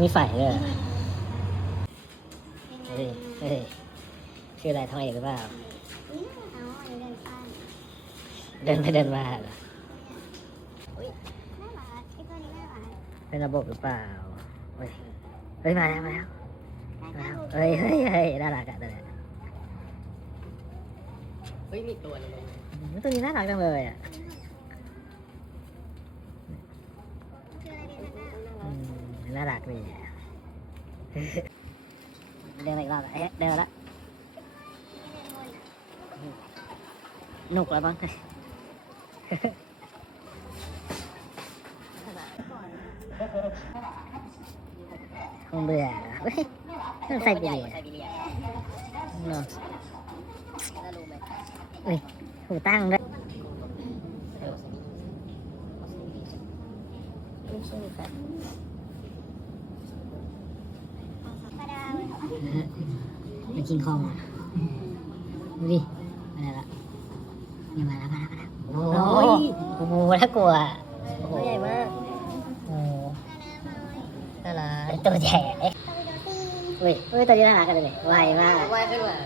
มีไฟเลยเฮ้ยเฮ้ยชื่ออะไรทองเอกหรือเปล่าเดินไปเดินมาเหรอเป็นระบบหรือเปล่าเฮ้ยเฮ้ยมาแล้วมาแล้วเฮ้ยเฮ้ยเฮ้ยน่ารักอะตัวเนี้ย เฮ้ยมีตัวนึง ตัวนี้น่ารักจังเลยอ่ะน่ารักดีเดินอีกรอบเอ๊ะเดินละหนุกแล้วบ้างคงเบื่อเฮ้ยใส่ไปเลยเนาะเฮ้ยหูตั้งด้วยมันกินคองอ่ะดูดิมาแล้วนี่มาแล้วมาแล้วโอ้ยโอ้โหน่ากลัวโอ้ใหญ่มากโอ้น่ารักตัวใหญ่เฮ้ยเฮ้ยตัวนี้น่ารักกันเลยไวมาก ว่ายขึ้นมา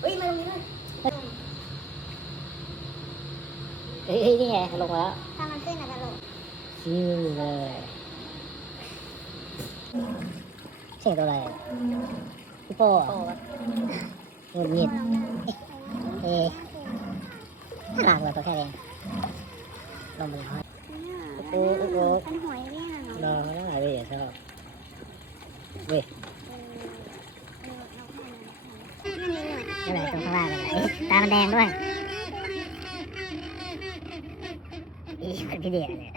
เฮ้ยมาตรงนี้เลย เฮ้ยนี่ไงลงมาแล้ว ถ้ามันขึ้นอาจจะหลบ ชิวเลยเสียงตัวอะไรพี่โป้หงุดหงิดเอ๊ะน่ารักเลยตัวแค่นี้ลงไปแล้วโอ้โห เป็นหอยเนี่ย น้องน่ารักเลยชอบเว้ยนี่แหละตรงข้างล่างเลยตามันแดงด้วยอีมันพี่เดียเนี่ย